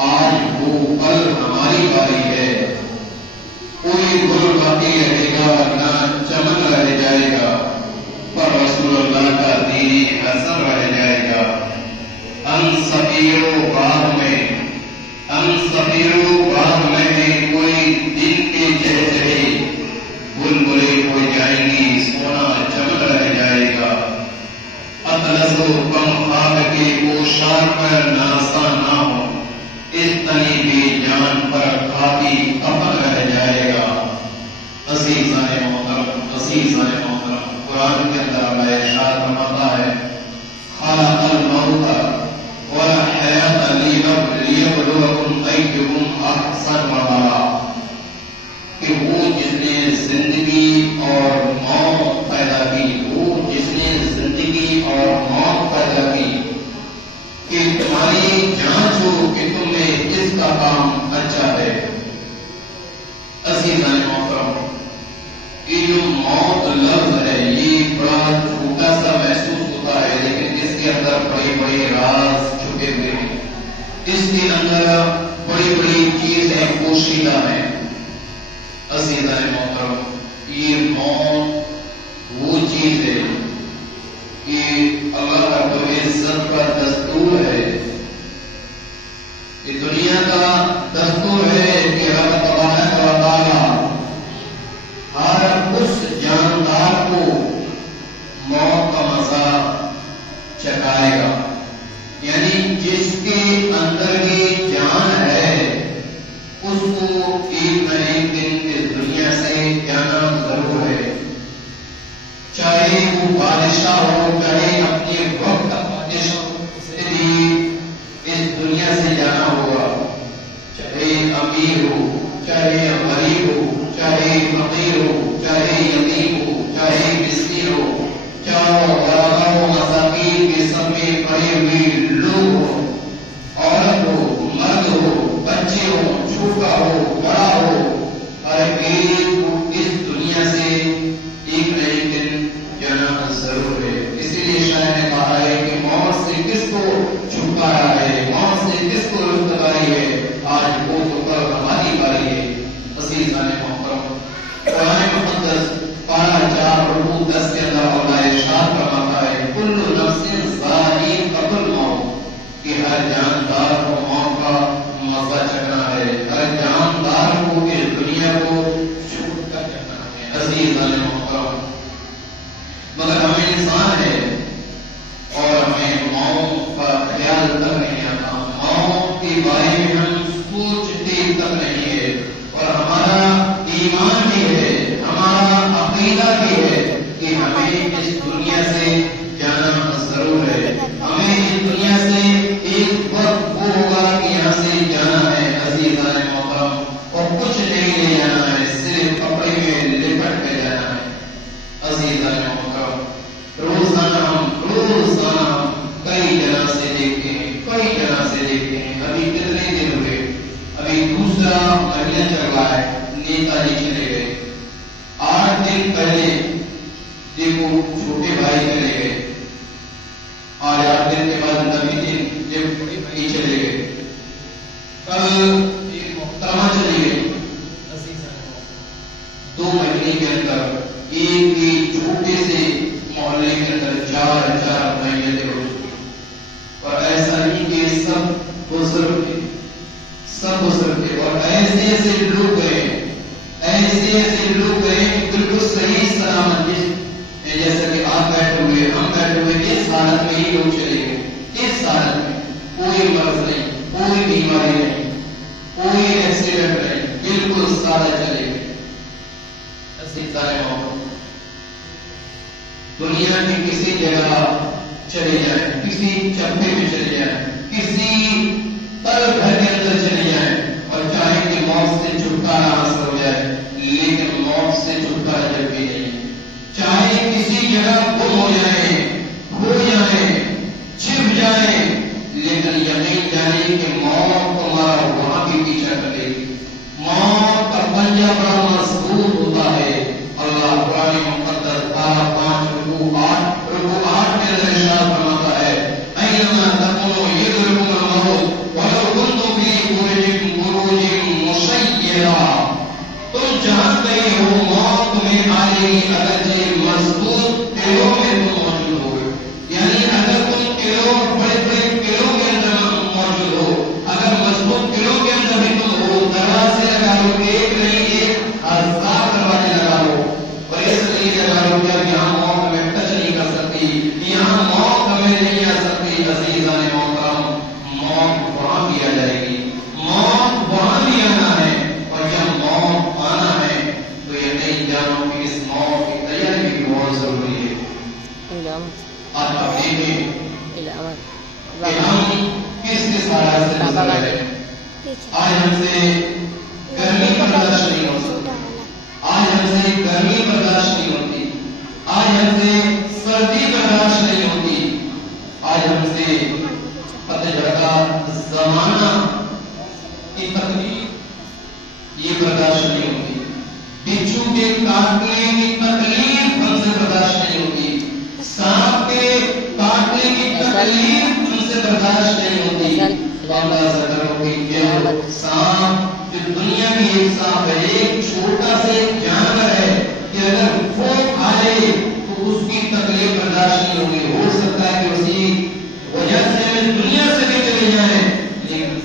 آج وہ پل ہماری باری ہے. کوئی گل باقی رہے گا نہ چمن رہ جائے گا، پر رسول اللہ کا دین اثر رہ جائے گا. ہم سفیروں باغ میں کوئی دن کے چہچہے، بلبلیں ہو جائیں گی، سونا چمن رہ جائے گا. اطلس و کم خاک کے پوشاک پر ناسا نہ ہو، اس تنی بے جان پر خاکی کفن رہ جائے گا. عزیزان محترم، قرآن کے اندر اللہ ارشاد فرماتا ہے خلق الموت والحیات لیبلوکم ایکم احسن عملا، کہ وہ جس نے زندگی اور موت پیدا کی، وہ جس نے زندگی اور موت پیدا کی، کہ تمہاری جانچ ہو کہ تم نے کس کا کام اچھا ہے. عزیزان محترم، یہ جو موت لفظ ہے یہ بڑا چھوٹا سا محسوس ہوتا ہے، لیکن اس کے اندر بڑے بڑے راز چھپے ہوئے ہیں، اس کے اندر بڑی بڑی چیزیں پوشیدہ ہیں. عزیزان محترم، یہ موت وہ چیز ہے کہ اللہ رب العزت کا دستور ہے، یہ دنیا کا دستور ہے کہ رب تبارک و تعالی ہر اس جاندار کو موت کا مزہ چکھائے گا. یعنی جس کے اندر کی جان ہے اس کو ایک نہ ایک دن اس دنیا سے جانا ضرور ہے. چاہے وہ بادشاہ ہو، چاہے اپنے وقت کا بادشاہ ہو، اسے بھی اس دنیا سے جانا ہوگا. چاہے امیر ہو، چاہے غریب ہو، چاہے فقیر ہو، چاہے یتیم ہو، چاہے مسکین ہو، چاہے غربا ہو، مساکین کے سب میں پڑے ہوئے لوگ ہو، عورت ہو، مرد ہو، بچے ہو، چھوٹا ہو، بڑا ہو، ہر ایک کو اس دنیا سے ایک نہ ایک دن جانا ضرور ہے. اسی لیے شاعر نے کہا ہے کہ موت سے کس کو چھٹکارا ہے، موت سے کس کو رفتگاری ہے، آج وہ تو کل ہماری باری ہے. عزیزان محترم، قرآن مقدس پارہ 4 رکوع 10 کے اندر اللہ ارشاد فرماتا ہے کل نفس ذائقۃ الموت، کہ ہر جاندار کو موت کا مزہ چکھنا ہے، ہر جاندار کو اس دنیا کو چھوڑ کر جانا ہے. عزیزان محترم، مگر ہمیں انسان ہے اور ہمیں موت کا خیال تک نہیں آتا، موت کے بارے میں ہم سوچتے تک نہیں ہے. اور ہمارا ایمان بھی ہے، ہمارا عقیدہ بھی ہے کہ ہمیں اس دنیا سے جانا ضرور ہے. ہمیں اس دنیا سے ایک وقت وہ ہوگا کہ یہاں سے جانا ہے. عزیزان محترم، اور کچھ نہیں لے جانا ہے، صرف کپڑے میں لپٹ کے جانا ہے. عزیزان محترم، روزانہ ہم کئی جنازے دیکھتے ہیں. ابھی کتنے دن ہوئے، ابھی دوسرا مہینہ چل رہا ہے، نیتا جی چلے گئے. 8 دن پہلے دیکھو چھوٹے بھائی چلے گئے، آج 8 دن کے بعد نبی دن دیکھو بڑے بھائی چلے گئے، کل ایک محترمہ چلی گئی. 2 مہینے کے اندر ایک ہی چھوٹے سے محلے کے اندر 4 میتیں ہو چکی. اور ایسا نہیں کہ سب بزرگ تھے، اور ایسے لوگ گئے بالکل صحیح سلامت، جیسا کہ آپ بیٹھے ہوئے، ہم بیٹھے ہوئے، اس حالت میں ہی لوگ چلے گئے. اس حالت میں کوئی مرض نہیں، کوئی بیماری نہیں، کوئی ایکسیڈنٹ نہیں، بالکل سادہ چلے گئے. دنیا کی کسی جگہ چلے جائیں، کسی چپے میں چلے جائیں، کسی تل گھر کے اندر چلے جائیں، اور چاہے کہ موت سے چھٹکارا حاصل ہو جائے، لیکن موت سے چھٹکارا جب بھی نہیں. چاہے کسی جگہ گم ہو جائیں، کھو جائیں، چھپ جائیں، لیکن یقین جانے کہ موت تمہارا وہاں بھی پیچھا کرے گی. موت کا پنجہ بڑا مضبوط ہوتا ہے. اللہ قرآن مقدس پارہ 5 رکوع 8 میں ارشاد فرماتا ہے اینما تکونوا یدرککم الموت ولو کنتم فی موت تمہیں آئے گی اگرچہ مضبوط قلعوں میں تم موجود ہو. یعنی اگر تم قلعوں بڑے بڑے قلعوں کے اندر موجود ہو، اگر مضبوط قلعوں کے اندر بھی تم ہو، دروازے لگا لو، ایک نہیں ایک 1000 دروازے لگا لو، اور اس طریقے لگا لو کہ یہاں موت ہمیں ٹچ نہیں کر سکتی، یہاں موت ہمیں نہیں آ سکتی. عزیزان محترم، موت وہاں بھی آ جائے گی، موت وہاں بھی آنا ہے. اور جب موت آنا ہے تو یقین جانو کہ اس موت کی تیاری بھی بہت ضروری ہے. آپ دیکھیں کہ ہم کس حالات سے گزر رہے ہیں. آج ہم سے گرمی برداشت نہیں ہو سکتی، آج ہم سے گرمی برداشت نہیں ہوتی، آج ہم سے سردی برداشت نہیں ہوتی، آج ہم سے پتجھڑ کا زمانہ کی تکلیف یہ برداشت نہیں ہوتی، بچھو کے کاٹنے کی تکلیف ہم سے برداشت نہیں ہوتی، سانپ کے کاٹنے کی تکلیف ہم سے برداشت نہیں ہوتی. اندازہ کرو کہ جو سانپ، جو دنیا کی ایک سانپ ہے، ایک چھوٹا سے جانور ہے کہ اگر وہ کھا لے تو اس کی تکلیف برداشت نہیں ہوگی. ہو سکتا ہے کہ اسی وجہ سے دنیا سے بھی چلے جائیں، لیکن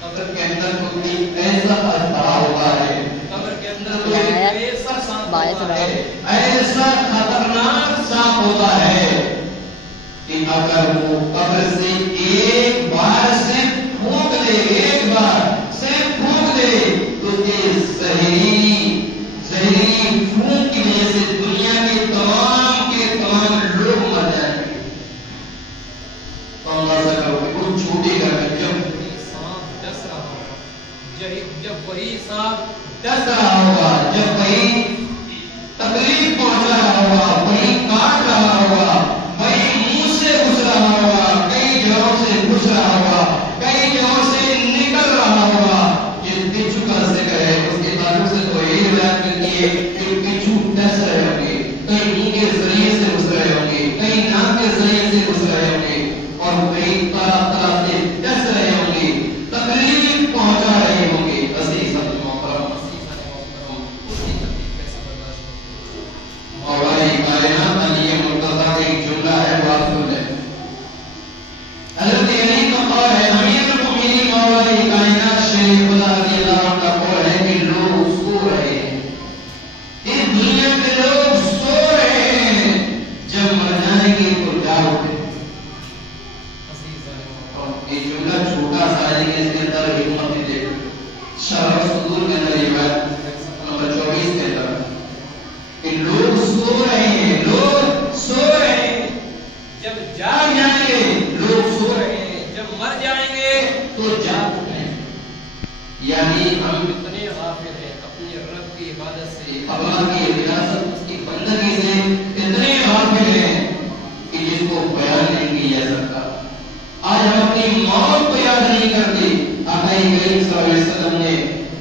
قبر کے اندر کوئی ایسا اجدھا ہوتا ہے، قبر کے اندر کوئی ایسا سانپ ہوتا ہے، ایسا خطرناک سانپ ہوتا ہے کہ اگر وہ قبر سے ایک بار صرف پھونک دے، ایک بار صرف پھونک دے تو یہ زہریلی پھونک کی وجہ سے دنیا کے تمام لوگ مر جائیں گے. تو اندازہ کرو کہ کچھ چھوٹے گھر میں جب سانپ ڈس رہا ہوگا، جب وہی سانپ ڈس رہا ہوگا، جب وہی تکلیف پہنچ رہا ہوگا، وہی کاٹ رہا ہوگا، وہی منہ سے گھس رہا ہوگا، کئی جگہوں سے گھس رہا ہوگا، کئی جگہوں سے نکل رہا ہوگا. جس بچھو کا ذکر ہے اس کے تعلق سے تو یہی روایت ملتی ہے کہ بچھو ڈس رہے ہوں گے، کئی منہ کے ذریعے سے گھس رہے ہوں گے، کئی ناک کے ذریعے سے گھس رہے ہوں گے، اور کئی طرح سے ڈس رہے ہوں گے، تکلیف پہنچا رہے ہوں گے. عزیزان محترم، مولا کائنات علی مرتضیٰ کا ایک جملہ ہے، بات سن لیں. حضرت علی کا قول ہے، امیر المؤمنین مولا کائنات شیر خدا رضی اللہ عنہ کا قول ہے کہ لوگ سو رہے ہیں، اس دنیا کے لوگ سو رہے ہیں، جب مر جائیں گے تو جاگ اٹھے. یہ جملہ چھوٹا سا ہے لیکن اس کے اندر حکمت بھی دیکھو. شرح صدور کے اندر یہ بات نمبر 24 کے اندر کہ لوگ سو رہے ہیں، لوگ سو رہے ہیں، جب جاگ جائیں گے لوگ سو رہے ہیں، جب مر جائیں گے تو جاگ اٹھیں. یعنی ہم اتنے غافل ہیں اپنی رب کی عبادت سے، اللہ کی ریاست، اس کی بندگی سے اتنے غافل ہیں کہ جس کو بیان نہیں کیا جا سکتا. آج ہم اپنی موت کو یاد نہیں کرتے. آقا کریم صلی اللہ علیہ وسلم نے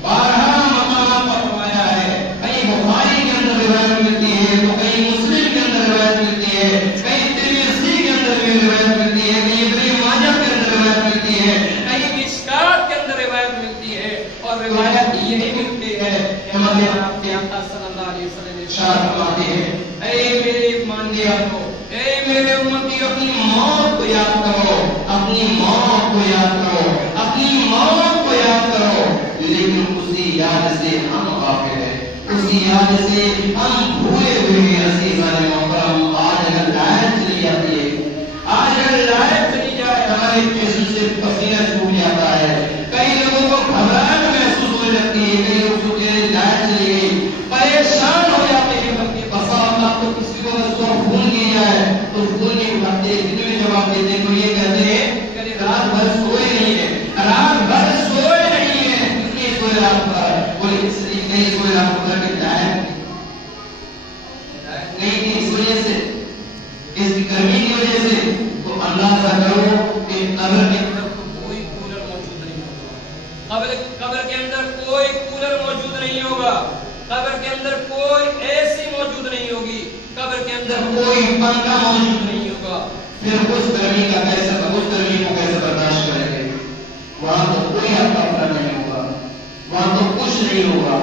12 مقامات پر فرمایا ہے، کہیں بخاری کے اندر روایت ملتی ہے تو کہیں مسلم کے اندر روایت ملتی ہے، کہیں ترمذی کے اندر بھی روایت ملتی ہے، کہیں ابن ماجہ کے اندر روایت ملتی ہے، کہیں مشکات کے اندر روایت ملتی ہے. اور روایت یہی ملتی ہے کہ ہمارے آقا صلی اللہ علیہ وسلم ارشاد فرماتے ہیں، اے میرے ایمانداروں، اے میرے امتیوں، اپنی موت کو یاد کرو، اپنی موت کو یاد کرو، اپنی موت کو یاد کرو. لیکن اسی یاد سے ہم غافل ہیں، اسی یاد سے ہم بھولے ہوئے ہیں. عزیزان محترم، آج اگر لائٹ چلی جاتی ہے، آج اگر لائٹ چلی جائے ہمارے جسم سے پسینہ چھوٹ جاتا ہے، کئی لوگوں کو گھبراہٹ محسوس ہونے لگتی ہے، کئی لوگ سوچتے ہیں لائٹ چلی گئی پریشان ہو جاتے ہیں. بلکہ بسا اوقات تو کسی کو اس کو فون کیا جائے تو فون نہیں اٹھاتے، دن میں جواب دیتے ہیں تو یہ کہتے ہیں کہ رات بھر سوئے نہیں ہے، رات بھر سوئے نہیں ہے، کس لیے سوئے رات بھر؟ بولے اس لیے نہیں سوئے رات بھر کہ لائٹ نہیں تھی، اس وجہ سے، اس کی گرمی کی وجہ سے. تو اندازہ کرو کہ قبر کے اندر کوئی کولر موجود نہیں ہوگا، قبر کے اندر کوئی کولر موجود نہیں ہوگا، قبر کے اندر کوئی اے سی موجود نہیں ہوگی، قبر کے اندر کوئی پنکھا موجود نہیں ہوگا. پھر اس گرمی کا کیسے، اس گرمی کو کیسے برداشت کریں گے؟ وہاں تو کوئی آپ کا اپنا نہیں ہوگا، وہاں تو کچھ نہیں ہوگا.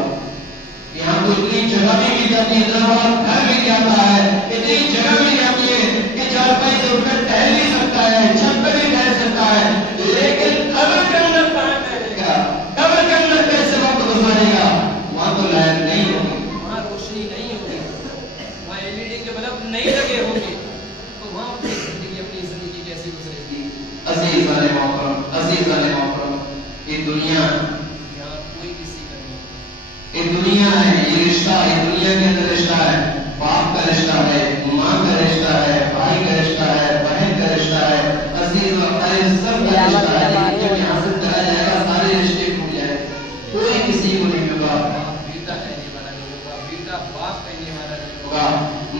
یہاں تو اتنی جگہ بھی مل جاتی ہے، اتنا بڑا گھر مل جاتا ہے، اتنی جگہ مل جاتی ہے کہ چارپائی سے اٹھ کر ٹہل بھی سکتا ہے، چھت پہ بھی ٹہل سکتا ہے، لیکن قبر کے اندر کہاں ٹہلے گا؟ قبر کے اندر کیسے وقت گزارے گا؟ وہاں تو لائٹ نہیں ہوگی، وہاں روشنی نہیں ہوگی، وہاں LED کے بلب نہیں لگے ہوں گے، تو وہاں اپنی زندگی کیسی گزرے گی؟ عزیزان محترم، یہ دنیا یہاں کوئی کسی کا نہیں، یہ دنیا ہے، یہ رشتہ، یہ دنیا کے اندر رشتہ ہے، باپ کا رشتہ ہے، ماں کا رشتہ ہے، بھائی کا رشتہ ہے، بہن کا رشتہ ہے، عزیز و عزیز سب کا رشتہ ہے، جب یہاں سے چلا جائے گا سارے رشتے ٹوٹ جائے، کوئی کسی کو نہیں ہوگا، بیٹا کہنے والا نہیں ہوگا، بیٹا باپ کہنے والا نہیں ہوگا،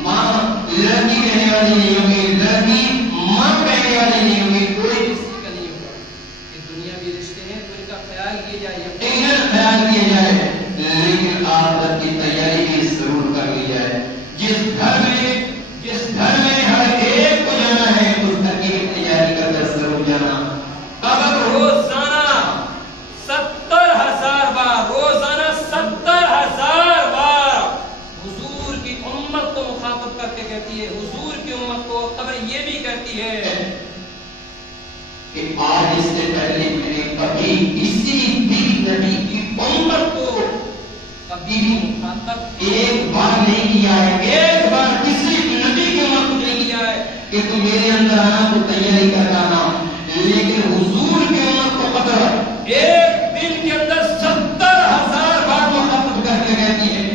ماں لڑکی کہنے والی نہیں ہوگی، لڑکی ماں کہنے والی نہیں ہوگی، کوئی کسی کا نہیں ہوگا۔ یہ دنیا بھی رشتے ہیں تو ان کا خیال کیا جائے، یقیناً خیال کیا جائے، لیکن آخرت کی تیاری بھی ضرور کر لی جائے۔ جس گھر میں ہر ایک کو جانا ہے اس گھر کی تیاری کر کے ضرور جانا۔ اگر روزانہ 70,000 بار، روزانہ 70,000 بار حضور کی امت کو مخاطب کر کے کہتی ہے، حضور کی امت کو قبر یہ بھی کہتی ہے کہ آج اس سے پہلے میں نے کبھی کسی بھی نبی کی امت کو کبھی بھی مخاطب ایک بار نہیں کیا ہے، ایک بار کسی نبی کی امت کو نہیں کیا ہے کہ تم میرے اندر آنا تو تیاری کر آنا، لیکن حضور کی امت کو قدر ایک دن کے اندر 70,000 بار مخاطب کر کے کہتی ہے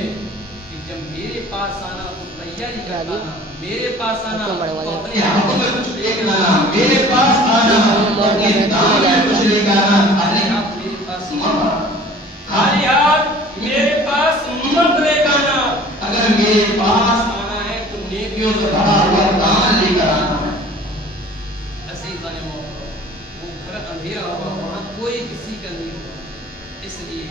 کہ جب میرے پاس آنا تو تیاری کر آنا، میرے پاس آنا تو اپنے ہاتھوں میں کچھ لے کے آنا، میرے پاس آنا تو اپنے دام میں کچھ لے کے آنا، خالی ہاتھ میرے پاس مت، خالی ہاتھ میرے پاس مت لے کے آنا، اگر میرے پاس آنا ہے تو نیکیوں سے بھرا ہوا دام لے کر آنا ہے۔ عزیزان محترم، وہ گھر اندھیرا ہوگا، وہاں کوئی کسی کا نہیں ہوگا، اس لیے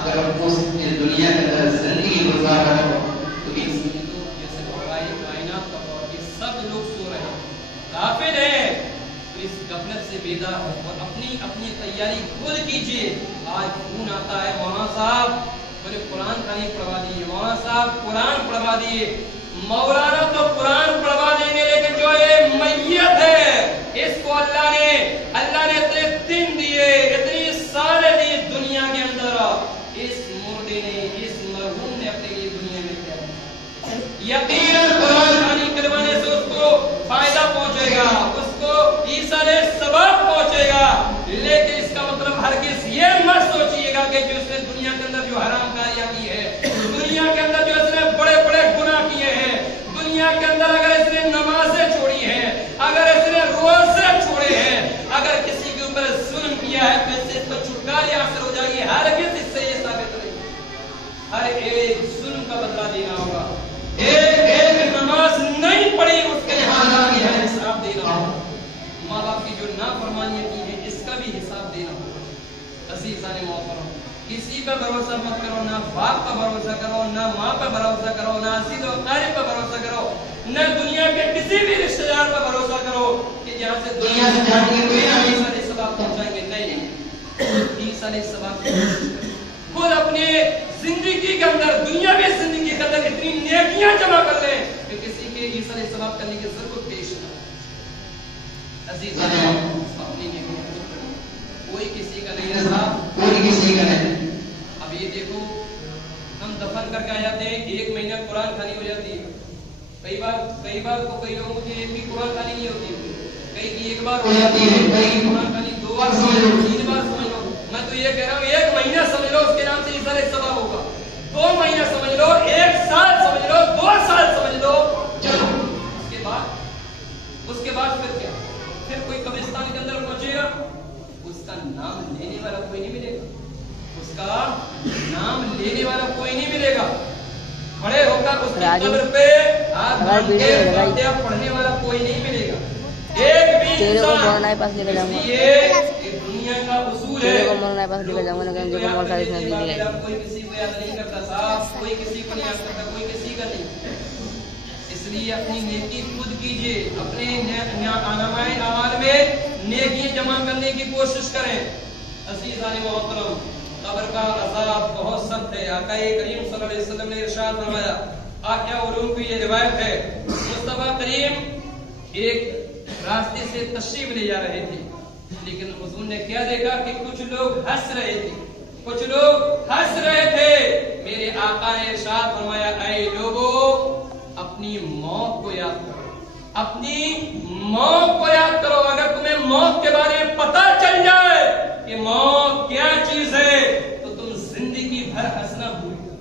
اگر اس دنیا کے اندر زندگی گزار رہے ہو تو اس جیسے کائنات کا یہ سب لوگ سو رہے ہیں، غافل ہیں، تو اس غفلت سے بیدار ہو اور اپنی تیاری خود کیجیے۔ آج فون آتا ہے، مولانا صاحب بولے قرآن کا نہیں پڑھوا دیے، مولانا صاحب قرآن پڑھوا دیے، مولانا تو قرآن پڑھوا دیں گے لیکن جو یہ میت ہے اس کو اللہ نے اتنے دن دیے، اتنی سارے دیے دنیا کے اندر، اس مردے نے، اس مرحوم نے اپنے لیے دنیا میں کیا؟ یقیناً قرآن خوانی کروانے سے اس کو فائدہ پہنچے گا، اس کو ایصال ثواب پہنچے گا، لیکن اس کا مطلب ہرگز یہ مت سوچیے گا کہ جو اس نے دنیا کے اندر جو حرام کاریاں کی ہے، دنیا کے اندر جو اس نے بڑے بڑے گناہ کیے ہیں، دنیا کے اندر اگر اس نے نمازیں چھوڑی ہیں، اگر اس نے روزے چھوڑے ہیں، اگر کسی کے اوپر ظلم کیا ہے تو اس سے اس پر چھٹکارا حاصل ہو جائے گی، ہرگز اس سے یہ ثابت نہیں، ہر ایک ظلم کا بدلہ دینا ہوگا، ایک نماز نہیں پڑھی اس کے لحاظ کی ہے حساب دینا ہوگا، ماں باپ کی جو نافرمانیاں کی ہیں اس کا بھی حساب دینا ہوگا۔ عزیزان محترم، کسی پہ بھروسہ مت کرو، نہ باپ کا بھروسہ کرو، نہ ماں پہ بھروسہ کرو، نہ عزیز و قریب پہ بھروسہ کرو، نہ دنیا کے کسی بھی رشتہ دار پہ بھروسہ کرو کہ جہاں سے دنیا سے جانے کے کوئی عیسائی ثواب پہنچائیں گے، نہیں، عیسائی ثواب خود اپنے زندگی کے اندر، دنیا میں زندگی کے اندر اتنی نیکیاں جمع کر لیں کہ کسی کے عیسائی ثواب کرنے کی ضرورت پیش نہ ہو۔ عزیز اپنی نیکیاں کوئی کسی کا نہیں رہا، کوئی کسی کا نہیں۔ اب یہ دیکھو ہم دفن کر کے آ جاتے ہیں، 1 مہینہ قرآن خوانی ہو جاتی ہے، کئی بار تو کئی لوگوں کی ایک بھی قرآن خوانی نہیں ہوتی، کئی کی 1 بار ہو جاتی ہے، کئی کی قرآن خوانی 2 بار سمجھ لو، 3 بار سمجھ لو، میں تو یہ کہہ رہا ہوں 1 مہینہ سمجھ لو اس کے نام سے عیسائی ثواب ہوگا، 2 مہینہ سمجھ لو، 1 سال سمجھ لو، 2 سال سمجھ لو، چلو اس کے بعد پھر کیا؟ پھر کوئی قبرستان کے اندر پہنچے گا، اس کا نام لینے والا کوئی نہیں ملے گا، اس کا نام لینے والا کوئی نہیں ملے گا، کھڑے ہو کر اس کی قبر پہ ہاتھ باندھ کے فاتحہ پڑھنے والا کوئی نہیں ملے گا، ایک بھی انسان، یہ دنیا کا اصول ہے، کوئی کسی کو یاد نہیں کرتا صاحب، کوئی کسی کو نہیں یاد کرتا، کوئی کسی کا نہیں، اس لیے اپنی نیکی خود کیجئے، اپنے نامۂ اعمال میں نیکی جمع کرنے کی کوشش کریں۔ عزیزان محترم، قبر کا عذاب بہت سخت ہے. آقا کریم صلی اللہ علیہ وسلم نے ارشاد فرمایا, آقا علوم کی یہ روایت ہے, مصطفیٰ کریم ایک راستے سے تشریف لے جا رہے تھے, لیکن حضور نے کیا دیکھا کہ کچھ لوگ ہنس رہے تھے, کچھ لوگ ہنس رہے تھے. میرے آقا نے ارشاد فرمایا, اے لوگو اپنی موت کو یاد کرو, اپنی موت کو یاد کرو. اگر تمہیں موت کے بارے میں پتہ چل جائے کہ موت کیا چیز ہے تو تم زندگی بھر ہنسنا بھول جاؤ.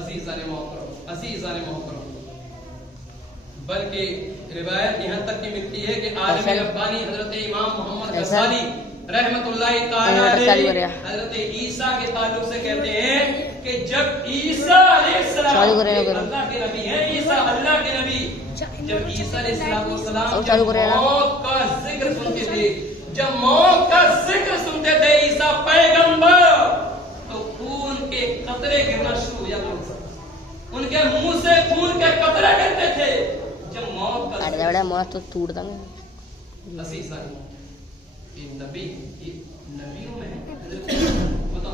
عزیزان محترم, عزیزان محترم, بلکہ روایت یہاں تک کی ملتی ہے کہ عالم ربانی حضرت امام محمد غزالی رحمت اللہ تعالی علیہ حضرت عیسیٰ کے تعلق سے کہتے ہیں کہ جب عیسیٰ علیہ السلام, اللہ کے نبی ہیں عیسیٰ, اللہ کے نبی, جب عیسیٰ علیہ السلام موت کا ذکر سنتے تھے, جب موت کا ذکر سنتے تھے عیسیٰ پیغمبر, تو خون کے قطرے گرنا شروع ہو جاتے, ان کے منہ سے خون کے قطرے گرتے تھے. جب موت کا موت تو ٹوٹتا ہے. نبیوں میں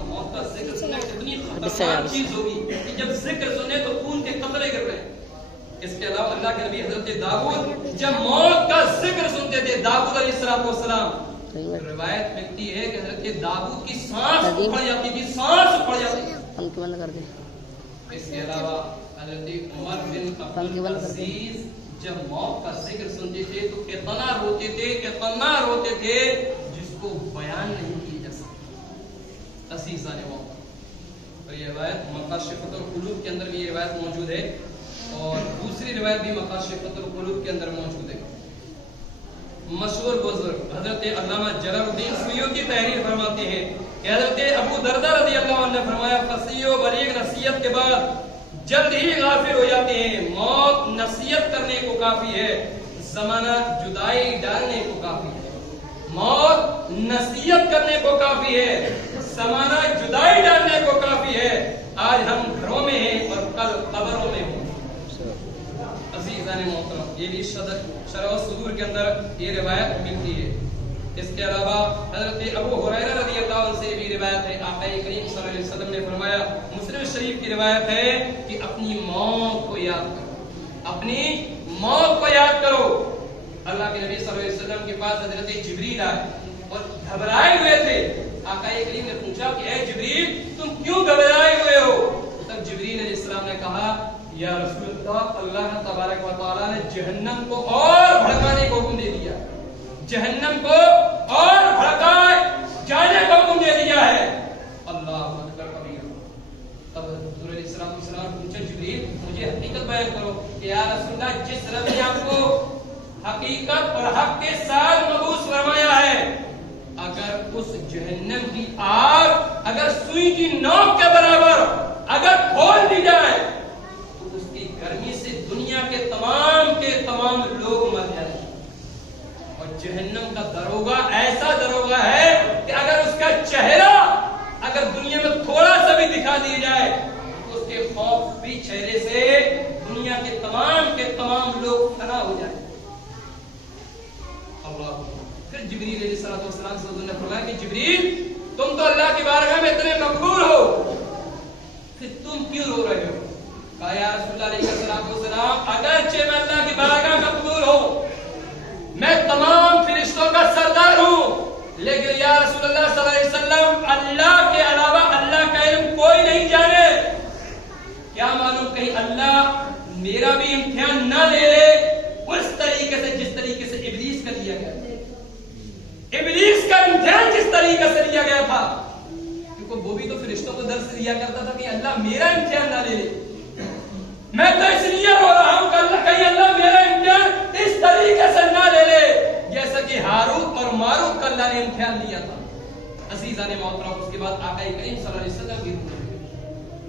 موت کا ذکر سننا کتنی خطرناک چیز ہوگی کہ جب ذکر سنے تو خون کے قطرے گر رہے ہیں. اس کے علاوہ اللہ کے نبی حضرت داؤد جب موت کا ذکر سنتے تھے, داؤد علیہ السلام, روایت ملتی ہے کہ حضرت داؤد کی سانس پھڑ جاتی تھی, سانس پھڑ جاتی تھی. بند کر دیں. اس کے علاوہ حضرت عمر بن عبدالعزیز جب موت کا ذکر سنتے تھے تو اتنا روتے تھے, اتنا روتے تھے جس کو بیان نہیں کیا جا سکتا. عزیزان موت, اور یہ روایت مکاشفۃ القلوب کے اندر بھی یہ روایت موجود ہے, اور دوسری روایت بھی مکاشفۃ القلوب کے اندر موجود ہے. مشہور بزرگ حضرت علامہ جلال الدین سیوطی تحریر فرماتے ہیں کہ حضرت ابو درداء رضی اللہ عنہ نے فرمایا, فصیح و بلیغ نصیحت کے بعد جلد ہی غافل ہو جاتے ہیں. موت نصیحت کرنے کو کافی ہے, زمانہ جدائی ڈالنے کو کافی ہے. موت نصیحت کرنے کو کافی ہے, زمانہ جدائی ڈالنے کو کافی ہے. آج ہم گھروں میں ہیں اور کل قبروں میں ہوں. عزیزان محترم, یہ بھی شرح الصدور کے اندر یہ روایت ملتی ہے. اس کے علاوہ حضرت ابو ہریرہ رضی اللہ عنہ سے بھی روایت ہے, آقا کریم صلی اللہ علیہ وسلم نے فرمایا, مسلم شریف کی روایت ہے کہ اپنی موت کو یاد کرو, اپنی موت کو یاد کرو. اللہ کے نبی صلی اللہ علیہ وسلم کے پاس حضرت جبریل آئے اور گھبرائے ہوئے تھے. آقا کریم نے پوچھا کہ اے جبریل تم کیوں گھبرائے ہوئے ہو؟ تب جبریل علیہ السلام نے کہا, یا رسول اللہ, اللہ تبارک و تعالیٰ نے جہنم کو اور بھڑکانے کو حکم دے دیا, جہنم کو اور بھڑکائے جانے کا حکم دے دیا ہے. اللہ اکبر کبیر. تب حضور علیہ السلام پوچھے, جبریل مجھے حقیقت بیان کرو کہ یا رسول اللہ, جس رب نے آپ کو حقیقت اور حق کے ساتھ مبعوث فرمایا ہے, اگر اس جہنم کی آگ اگر سوئی کی نوک کے برابر اگر کھول دی جائے تو اس کی گرمی سے دنیا کے تمام لوگ مر جائیں. اور جہنم کا دروگا ایسا دروگا ہے کہ اگر اس کا چہرہ اگر دنیا میں تھوڑا سا بھی دکھا دیا جائے تو اس کے خوف بھی چہرے سے دنیا کے تمام لوگ فنا ہو جائیں. اللہ. پھر جبریل علیہ السلام سے حضور نے فرمایا کہ جبریل تم تو اللہ کی بارگاہ میں اتنے مقبول ہو, پھر تم کیوں رو رہے ہو؟ کہا یا رسول اللہ علیہ السلام, اگرچہ میں اللہ کی بارگاہ میں مقبول ہوں, میں تمام فرشتوں کا سردار ہوں, لیکن یا رسول اللہ صلی اللہ علیہ وسلم, اللہ کے علاوہ اللہ کا علم کوئی نہیں جانے. کیا معلوم کہیں اللہ میرا بھی امتحان نہ لے لے اس طریقے سے جس طریقے سے ابلیس کا لیا گیا تھا. ابلیس کا امتحان جس طریقے سے لیا گیا تھا, کیونکہ وہ بھی تو فرشتوں کو درس دیا کرتا تھا کہ اللہ میرا امتحان نہ لے لے. میں تو اس لیے رو رہا ہوں کہ کہیں اللہ میرا امتحان اس طریقے سے نہ لے لے جیسا کہ ہاروت اور ماروت کا اللہ نے امتحان لیا تھا. عزیزان محترم, اس کے بعد آقا کریم صلی اللہ علیہ وسلم بھی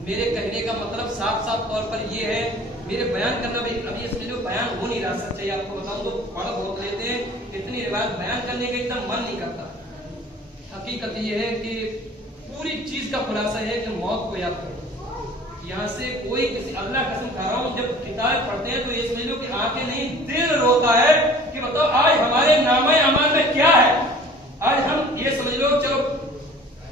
میرے کہنے کا مطلب صاف طور پر یہ ہے, میرے بیان کرنا بھی ابھی اس میں جو بیان ہو نہیں رہا, سچائی آپ کو بتاؤں تو پڑھ بہت لیتے ہیں, اتنی روایت بیان کرنے کا اتنا من نہیں کرتا. حقیقت یہ ہے کہ پوری چیز کا خلاصہ ہے کہ موت کو یاد کرو. یہاں سے کوئی کسی, اللہ قسم کھا رہا ہوں, جب کتاب پڑھتے ہیں تو یہ سمجھ لو کہ آنکھیں نہیں دل روتا ہے کہ بتاؤ آج ہمارے نامہ اعمال میں کیا ہے. آج ہم یہ سمجھ لو چلو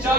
4